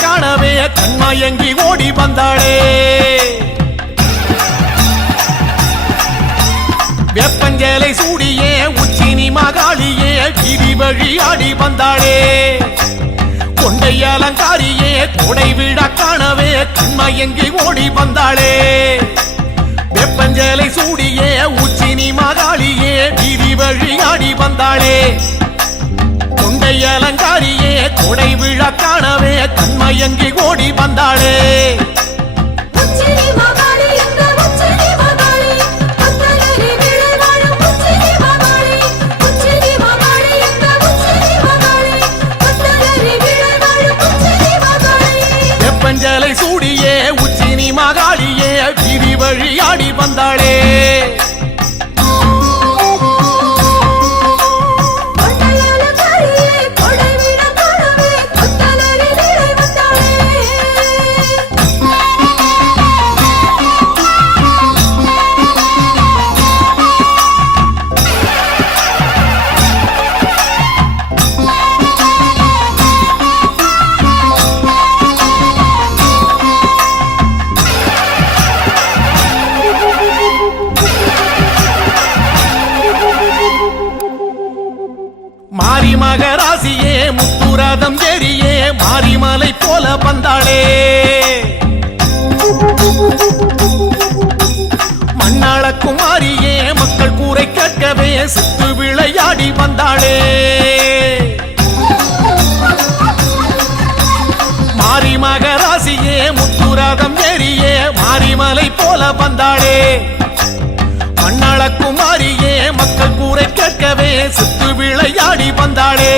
காணவே கண்மயங்கி ஓடி வந்தாளே. வெப்பஞ்சேலை சூடியே உச்சினி மகாளியே வீதி வழி ஆடி வந்தாளே. கொண்டை அலங்காரியே கொடை விழா காணவே கண்மயங்கி ஓடி வந்தாளே. வெப்பஞ்சேலை சூடியே உச்சினி மகாளியே வீதி வழி ஆடி வந்தாளே. கொண்டை அலங்காரியே கொடை விழா காணவே கண்மயங்கி ஓடி வந்தாளே. வெப்பஞ்சேலை சூடியே உச்சினி மகாளியே வீதி வழி ஆடி வந்தாளே. மாரி மகராசியே முத்துரதம் ஏறியே மாரிமலை போல வந்தாளே. மண்ணாள குமாரியே மக்கள் கூரை கேட்கவே சுத்து விளையாடி வந்தாளே. மாரி மகராசியே முத்துரதம் ஏறியே மாரிமலை போல வந்தாளே. மண்ணாள குமாரியே மக்கள் கூரை கேட்கவே சுத்து விளையாடி வந்தாளே.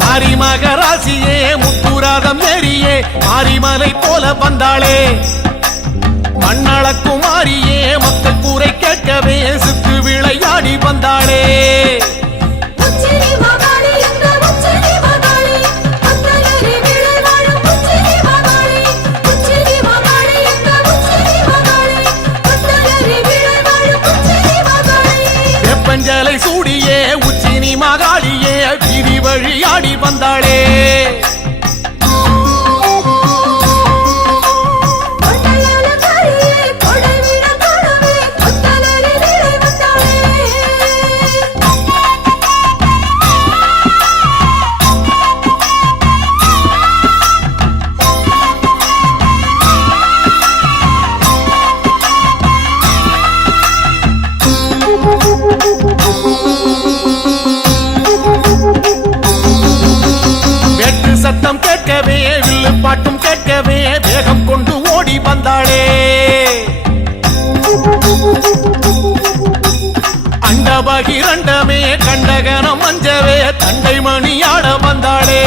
மாரி மகராசியே முத்துரதம் ஏறியே மாரிமலை போல வந்தாளே. மண்ணாள குமாரியே மக்கள் கூரை கேட்கவே சுத்து விளையாடி வந்தாளே. வெப்பஞ்சேலை சூடியே உச்சினி மகாளியே வீதி வழி ஆடி வந்தாளே. சத்தம் கேட்கவே வில்லு பாட்டும் கேட்கவே வேகம் கொண்டு ஓடி வந்தாளே. அண்டபகிரண்டமே கண்டகனம் மஞ்சவே தண்டை மணி ஆட வந்தாளே.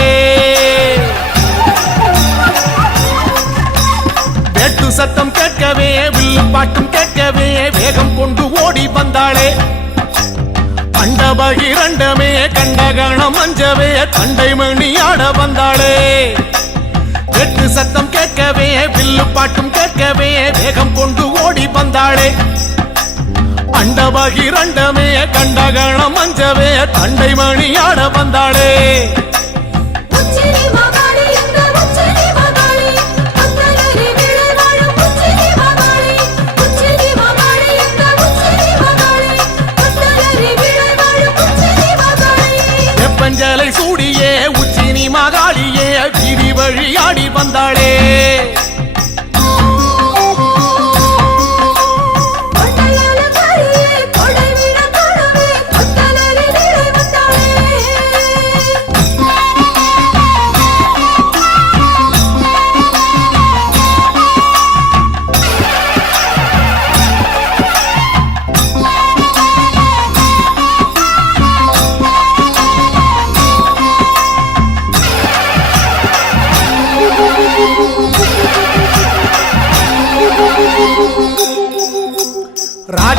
வேட்டு சத்தம் கேட்கவே வில்லு பாட்டும் கேட்கவே வேகம் கொண்டு ஓடி வந்தாளே. அண்டபகிரண்டமே கண்டகணம் மஞ்சவே தண்டை மணி ஆட வந்தாளே. வெட்டு சத்தம் கேட்கவே வில்லு பாட்டும் கேட்கவே வேகம் கொண்டு ஓடி வந்தாளே. அண்டபகிரண்டமே கண்டகணம் மஞ்சவே தண்டை மணி ஆட வந்தாளே. வெப்பஞ்சேலை சூடியே உச்சினி மகாளியே வீதி வழி ஆடி வந்தாளே.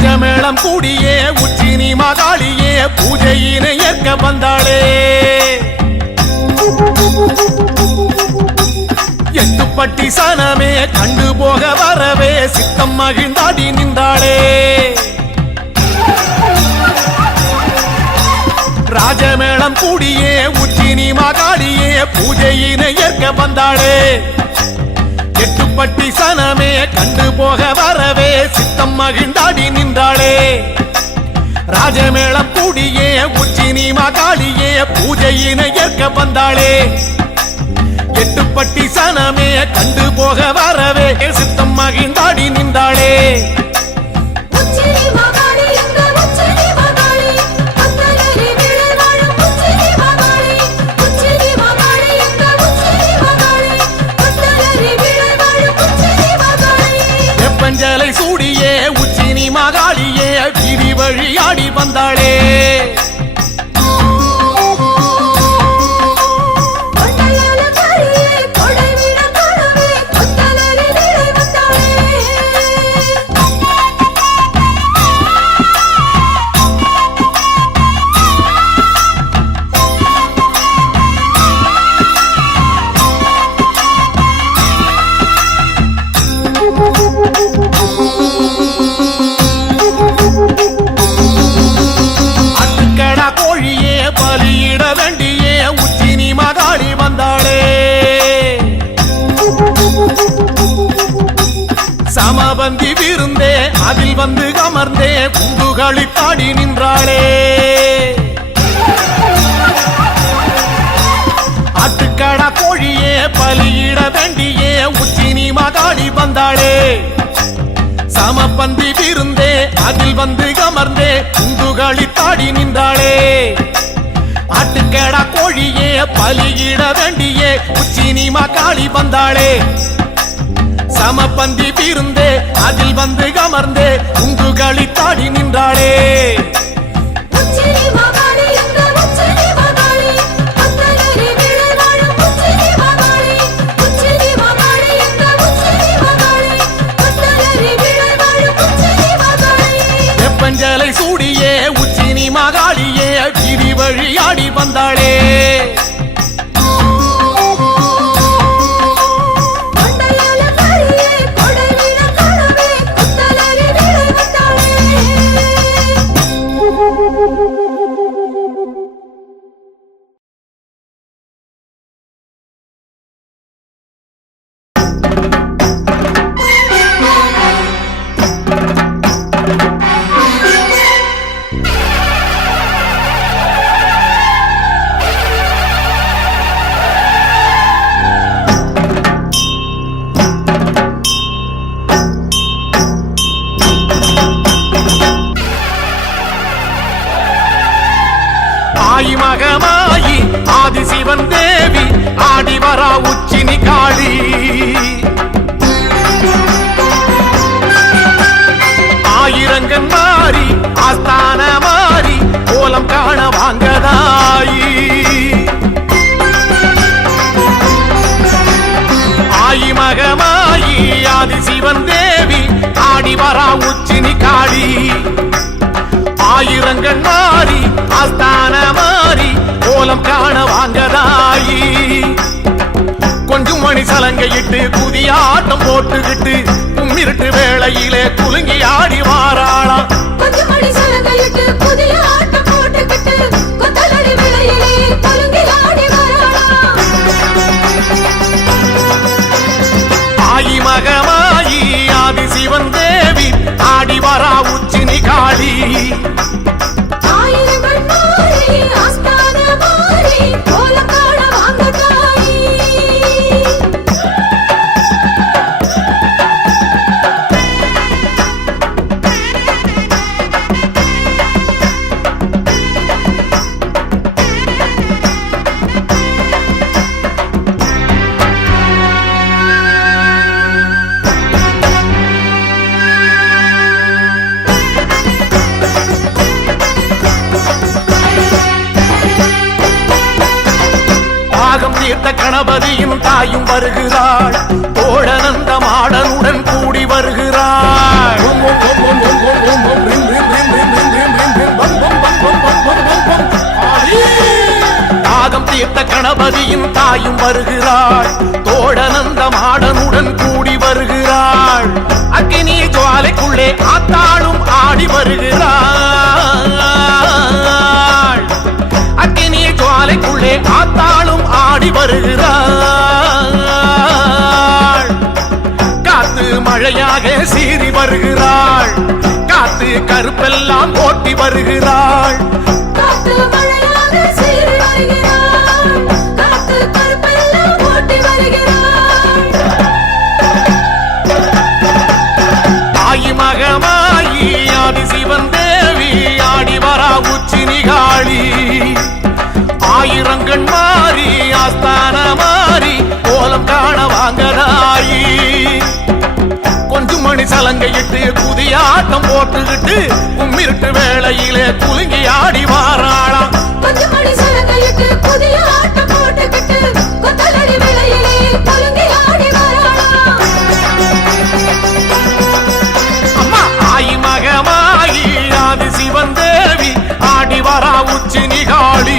ராஜமேளம் கூடியே உச்சினி மகாளியே பூஜையினை ஏற்க வந்தாளே. எட்டுப்பட்டி சனமே கண்டு போக வரவே சித்தம் மகிழ்ந்தாடி நின்றாளே. ராஜமேளம் கூடியே உச்சினி மகாளியே பூஜையினை ஏற்க வந்தாளே. எட்டுப்பட்டி சனமே கண்டு போக வரவே சித்தம் மகிழ்ந்தாடி நின்றாளே. ராஜமேளம் கூடியே உச்சினி மகாளியே பூஜையினை ஏற்க வந்தாளே. எட்டுப்பட்டி சனமே கண்டு போக வரவே சித்தம் மகிழ்ந்தாடி நின்றாளே. வெப்பஞ்சலை சூடியே உச்சினி மகாளியே வீதி வழியாடி வந்தாளே. சமபந்தி விருந்தே அதில் வந்து அமர்ந்தே குண்டுகளி பாடி நின்றாளே. ஆட்டுக்கடா கோழியே பலியிட வேண்டியே உச்சினி மகாளி வந்தாளே. சமபந்தி விருந்தே அதில் வந்து அமர்ந்தே குண்டுகளி பாடி நின்றாளே. ஆட்டுக்கடா கோழியே பலியிட வேண்டியே உச்சினி மகாளி வந்தாளே. சமபந்தி விருந்தே அதில் வந்து அமர்ந்தே குண்டுகளி தாடி நின்றாளே. வெப்பஞ்சலை சூடியே உச்சினி மகாளியே வீதி வழியாடி வந்தாளே. ஆயி மகமாயி ஆதிசிவன் தேவி ஆடி வரா உச்சினி காளி. ஆயிரங்கன் மாறி ஆஸ்தான மாறி கோலம் காண வாங்கதாயி. ஆயி மகமாயி ஆதிசிவன் தேவி ஆடி வரா உச்சினி காளி. ஆயிரங்கன் மாறி ஆஸ்தான மாறி கோலம் காண வாங்கதாயி. கொஞ்சம் மணி சலங்கையிட்டு புதிய ஆட்டம் போட்டுக்கிட்டு கும்மிருட்டு வேளையிலே குலுங்கி ஆடி வாராளா. ஆயி மகமாயி ஆதிசிவன் தேவி ஆடி வரா உச்சினி காளி. தீர்த்த கணபதியும் தாயும் வருகிறாள். தோழனந்த மாடனுடன் கூடி வருகிறாள். தாகம் தீர்த்த கணபதியின் தாயும் வருகிறாள், தோழனந்த மாடனுடன் கூடி வருகிறாள். அக்கினி ஜுவாலைக்குள்ளே ஆத்தாளும் ஆடி வருகிறாள். அக்கினி ஜுவாலைக்குள்ளே ஆத்தாளும் ஆடி வருகிறாள். காத்து மழையாக சீறி வருகிறாள், காத்து கருப்பெல்லாம் ஓட்டி வருகிறாள். தாயி மகமாயி ஆதி சிவன் தேவி ஆடி வரா உச்சி நிகாளி. ஆயிரங்கண் மாறி ஆஸ்தான மாறி கோலம் காண வாங்கதாயி. கொஞ்சம் மணி சலங்கையிட்டு புதியாட்டம் போட்டுக்கிட்டு கும்மிருட்டு வேளையிலே குலுங்கி ஆடி வாராளாம். அம்மா ஆயி மகமாயி ஆதி சிவன் தேவி ஆடி வரா உச்சி நிகாளி.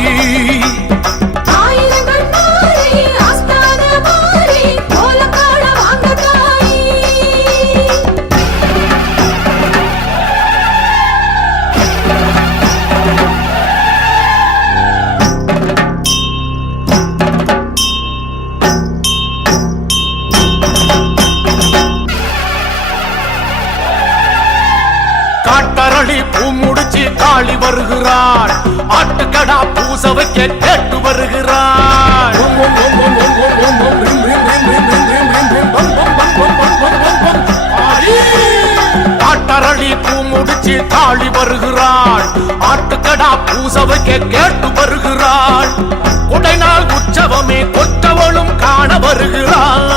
காட்டரளி பூ முடிச்சு காளி வருகிறாள், ஆட்டுக்கடா பூச வைக்க கேட்டு வருகிறாள். காட்டரளி பூ முடிச்சு காளி வருகிறாள், ஆட்டுக்கடா பூச வைக்க கேட்டு வருகிறாள். குடைநாள் உற்சவமே கொற்றவளும் காண வருகிறாள்.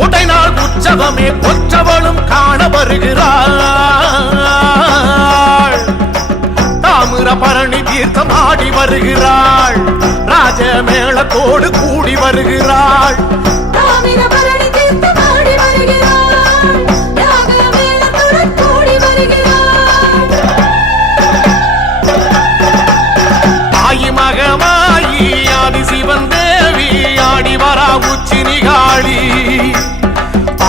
குடைநாள் உற்சவமே கொற்றவளும் காண வருகிறாள். தாமிர பரணி தீர்த்தம் ஆடி வருகிறாள், ராஜ மேளத்தோடு கூடி வருகிறாள். தாயி மகமாயி ஆதி சிவன் தேவி ஆடி வரா உச்சி நிகாளி.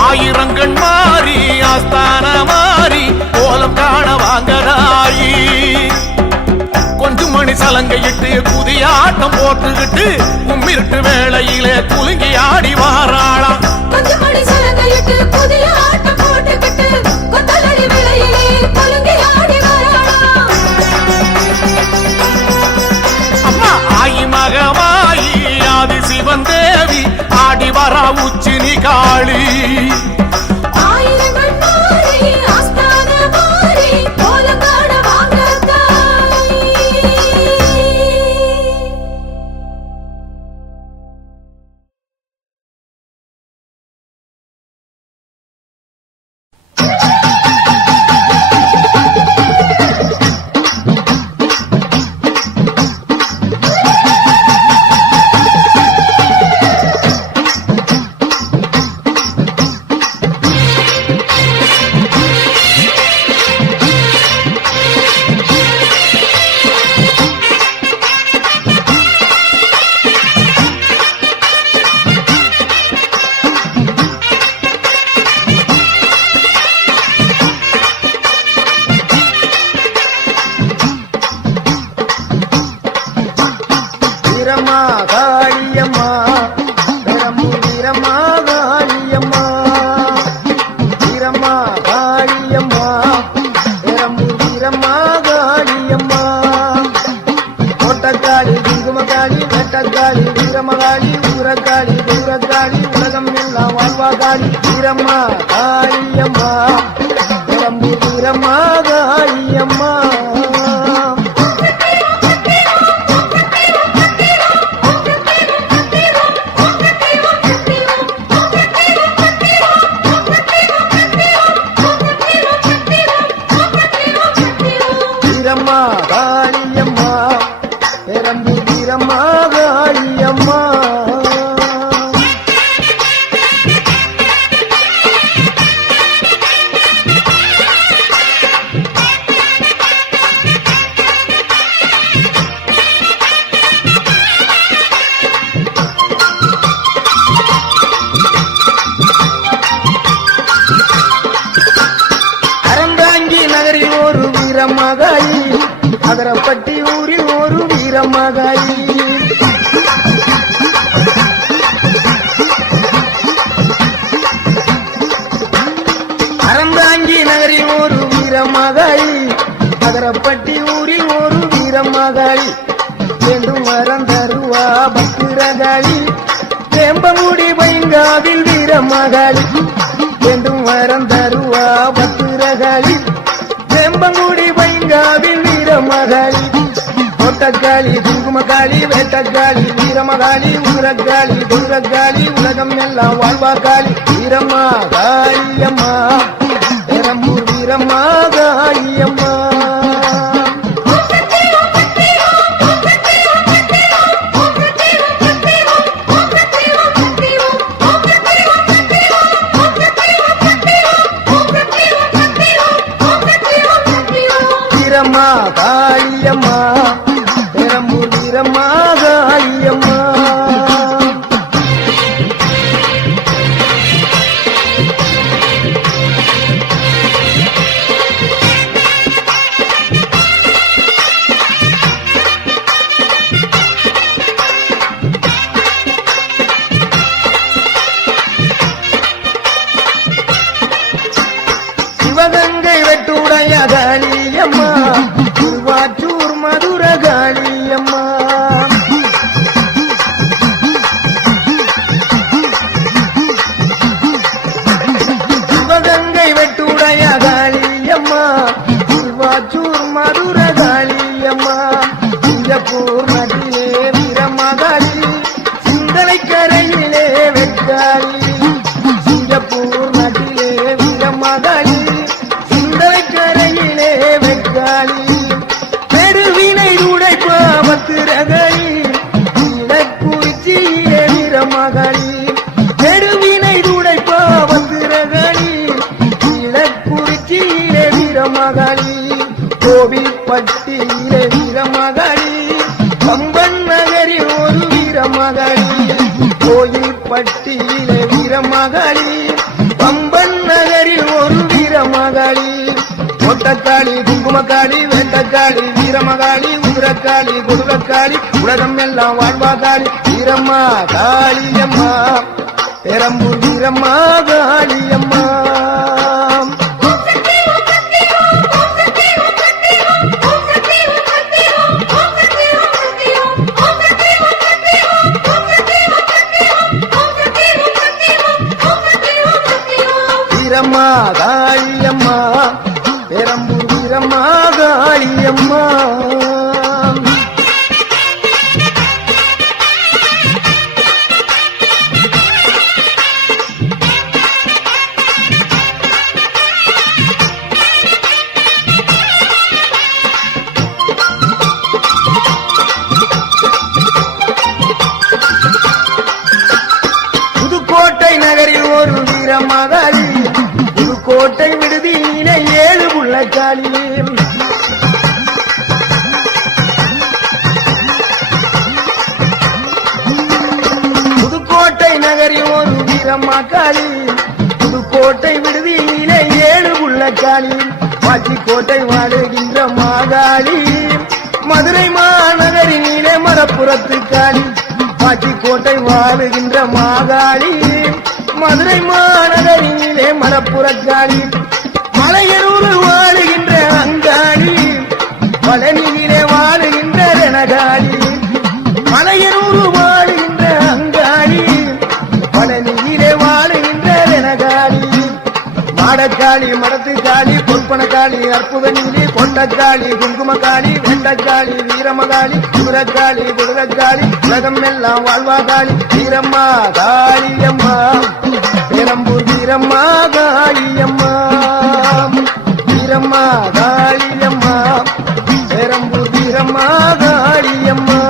ஆயிரங்கண் மாறி ஆஸ்தான மாறி கோலம் காண வாங்கதாயி. கொஞ்சம் மணி சலங்கையிட்டு புதிய ஆட்டம் போட்டுக்கிட்டு கும்மிருட்டு வேளையிலே குலுங்கி ஆடி வாராளாம். அம்மா ஆயி மகமாயி ஆதி சிவன் தேவி ஆடி வரா உச்சி நிகாளி. காளி வீரம்மா காளியம்மா கிளம்பு வீரம்மா காளியம்மா வீரம்மா காளியம்மா கிளம்பு வீரம்மா காளியம்மா அகரப்பட்டி ஊரில் ஒரு வீரமகாளி அறந்தாங்கி நகரில் ஒரு வீரமகாளி அகரப்பட்டி ஊரில் ஒரு வீரமகாளி என்றும் வரம் தருவா பத்திரகாளி வேம்பமுடி பைங்காவில் வீரமகாளி என்றும் வரம் தருவா பத்திரகாளி வேம்பங்குடி பைங்காவில் வீரமகாளி தோட்டக்காளி குங்குமக்காளி வேட்டக்காளி வீரமகாளி ஊரக்காளி துர்காளி உலகம் எல்லாம் வாழ்வாக்காளி வீரமகாளி அம்மா பெரம்பூர் வீரமகாளி அம்மா காளியம்மா பெரம்பூர் வீரம்மா காளியம்மா சிவகங்கை வெட்டுடைய காளியம்மா திருவாச்சூர் மதுர காளியம்மா சிவகங்கை வெட்டுடைய காளியம்மா திருவாச்சூர் மதுர காளியம்மா சிங்கப்பூர் நதியிலே வீரமகாளி சிந்தனை கரையிலே வெட்டாளி சிங்கப்பூர் நதியிலே வீரமகாளி சிந்தனை கரையிலே வெட்டாளி பெருவினை உடைப்பா பத்திரகாளி இலக்குறிச்சியிலே வீரமகாளி பெருவினை உடைப்பா பத்திரகாளி இலக்குறிச்சியிலே வீரமகாளி கோவில்பட்டியிலே வீரமகாளி பம்பன் நகரில் ஒரு வீரமகாளி கோயில்பட்டியிலே வீரமகாளி பம்பன் நகரில் ஒரு வீரமகாளி தோட்டக்காளி குங்குமக்காளி வேட்டக்காளி வீரமகாளி உதிரக்காளி கொடுக்காளி உலகம் எல்லாம் வாழ்வாக்காளி வீரம்மா காளியம்மா பெரம்பூர் வீரம்மா காளியம்மா வீரம்மா காளியம்மா பெரம்பூர் வீரம்மா காளியம்மா புதுக்கோட்டை நகரில் ஒரு வீரமகாளி புதுக்கோட்டை விடுதியிலே 7 புள்ளக்காளி புதுக்கோட்டை நகரில் ஒரு வீரமகாளி புதுக்கோட்டை விடுதியிலே 7 புள்ளக்காளி பாச்சிக்கோட்டை வாழுகின்ற மாகாளி மதுரை மாநகரினிலே மரப்புறத்து காளி பாச்சிக்கோட்டை வாழுகின்ற மாகாளி மதுரை மாநகரினிலே மரப்புறக்காளி மலையனூர் வாழுகின்ற அங்காளி பழனியிலே வாழுகின்ற ரணகாளி மலையனூர் வாழுகின்ற அங்காளி பழனியிலே வாழுகின்ற ரணகாளி மாடக்காளி மடத்துக்காளி பொற்பனக்காளி அற்புத நீலி கொண்டக்காளி குங்குமக்காளி வெண்டக்காளி வீரமகாளி குதிரக்காளி குதிரக்காளி உலகம் எல்லாம் வாழ்வாகாளி வீரம்மா காளியம்மா பெரம்பூர் வீரம்மா காளியம்மா வீரம்மா காளியம்மா பெரம்பூர் வீரம்மா காளியம்மா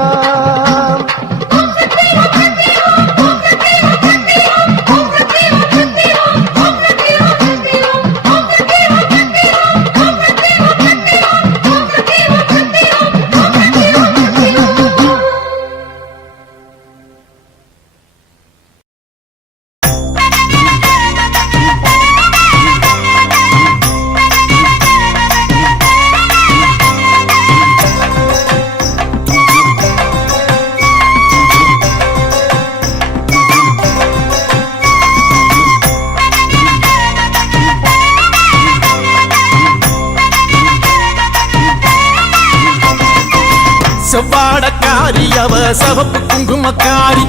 செவ்வாடக்காரி அவ சிவப்பு குங்குமக்காரி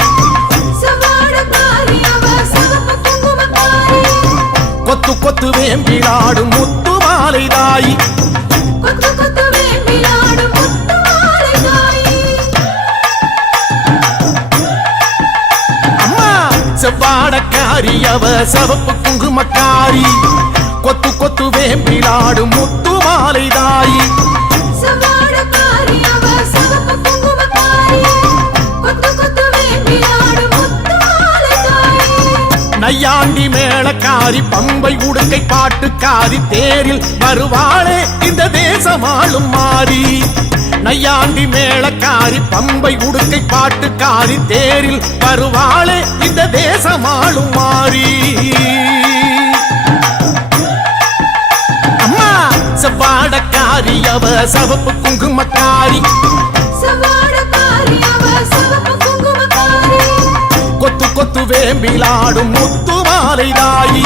சவாடக்காரி அவ சிவப்பு குங்குமக்காரி கொத்து கொத்து வேம்பிலாடும் முத்து மாலை தாயி கொத்து கொத்து வேம்பிலாடும் முத்து மாலை தாயி அம்மா செவ்வாடக்காரி அவ சிவப்பு குங்குமக்காரி கொத்து கொத்து வேம்பிலாடும் முத்து மாலை தாயி சவாடக்காரி அவ சிவப்பு குங்குமக்காரி கொத்து கொத்து வேம்பிலாடும் முத்து மாலை தாயி நையாண்டி மேளக்காரி பம்பை உடுக்கை பாட்டுக்காரி தேரில் வருவாளே இந்த தேசமாளும் மாறி நையாண்டி மேளக்காரி பம்பை உடுக்கை பாட்டுக்காரி தேரில் வருவாளே இந்த தேசமாளும் மாறி அம்மா செவ்வாடக்காரி அவ சிவப்பு குங்குமக்காரி சவாடக்காரி அவ சிவப்பு குங்குமக்காரி கொத்து கொத்து வேம்பிலாடும் முத்து மாலை தாயி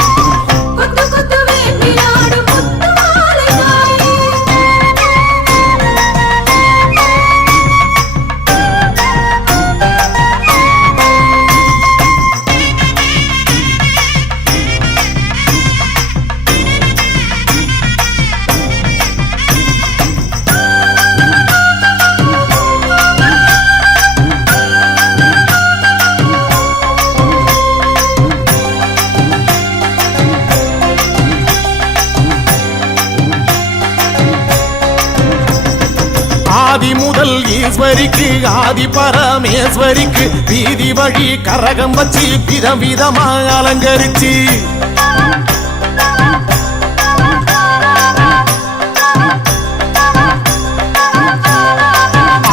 கொத்து கொத்து வேம்பிலாடும் முத்து மாலை தாயி ஆதி முதல் ஈஸ்வரிக்கு ஆதி பரமேஸ்வரிக்கு வீதி வழி கரகம் வச்சு விதம் விதமா அலங்கரிச்சு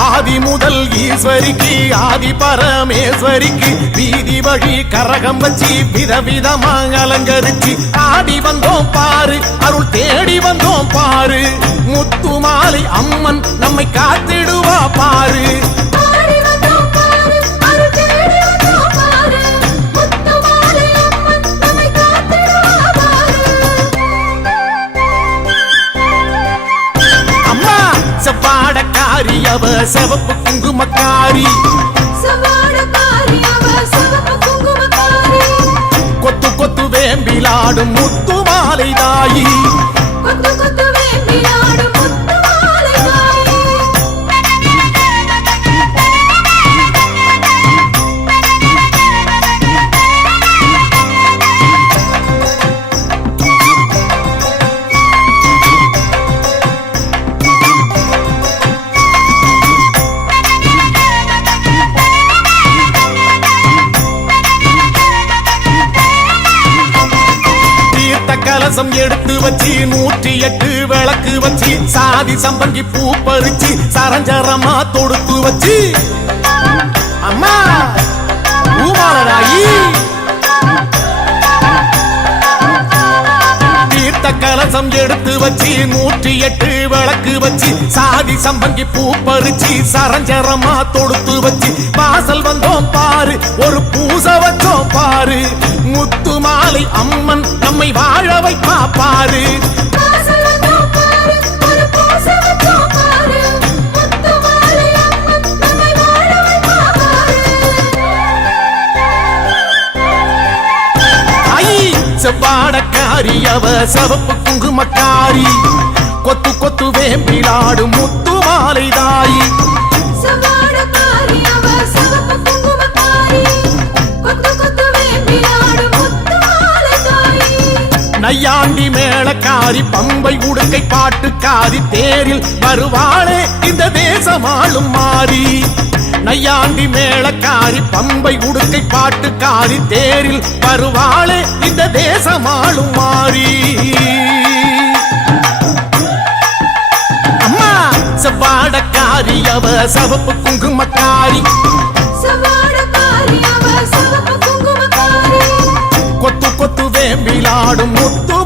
ஆதி முதல் ஈஸ்வரிக்கு ஆதி பரமேஸ்வரிக்கு வீதி வழி கரகம் வச்சு விதவிதமா அலங்கரிச்சு ஆடி வந்தோம் பாரு அருள் தேடி வந்தோம் பாரு முத்து மாலை அம்மன் நம்மை காத்திடுவா பாரு பாடி வந்தோம் பாரு அருள் தேடி வந்தோம் பாரு முத்து மாலை அம்மன் நம்மை காத்திடுவா பாரு அம்மா செவ்வாடக்காரி அவ சிவப்பு குங்குமக்காரி சவாடக்காரி அவ சிவப்பு குங்குமக்காரி கொத்து கொத்து வேம்பிலாடும் முத்து மாலை தாயி கொத்து கொத்து வேம்பிலாடும் முத்து மாலை தாயி தீர்த்த கலசம் எடுத்து வச்சு 108 விளக்கு வச்சு சாதி சம்பங்கி பூ பறிச்சு சரஞ்சரமா தொடுத்து வச்சு அம்மா பூமாலராயி தீர்த்த கலசம் எடுத்து வச்சு 108 விளக்கு வச்சு சாதி சம்பங்கி பூ பறிச்சு சரஞ்சரமா தொடுத்து வச்சு வாசல் வந்தோம் பாரு ஒரு பூச வச்சோம் பாரு முத்து மாலை அம்மன் நம்மை வாழ வைப்பா பாரு வாசல் வந்தோம் பாரு ஒரு பூச வச்சோம் பாரு முத்து மாலை அம்மன் நம்மை வாழ வைப்பா பாரு ஐ செவ்வாடக்காரி அவ சிவப்பு குங்குமக்காரி கொத்து கொத்து வேம்பிலாடும் முத்து மாலை தாயி சவாடக்காரி அவ சிவப்பு குங்குமக்காரி கொத்து கொத்து வேம்பிலாடும் முத்து மாலை தாயி நையாண்டி மேளக்காரி பம்பை உடுக்கை பாட்டுக்காரி தேரில் வருவாளே இந்த தேசமாளும் மாறி நையாண்டி மேளக்காரி பம்பை உடுக்கை பாட்டுக்காரி தேரில் வருவாளே இந்த தேசமாளும் மாறி அம்மா செவ்வாடக்காரி அவ சிவப்பு குங்குமக்காரி சவாடக்காரி அவ சிவப்பு குங்குமக்காரி கொத்து கொத்து வேம்பிலாடும் முத்து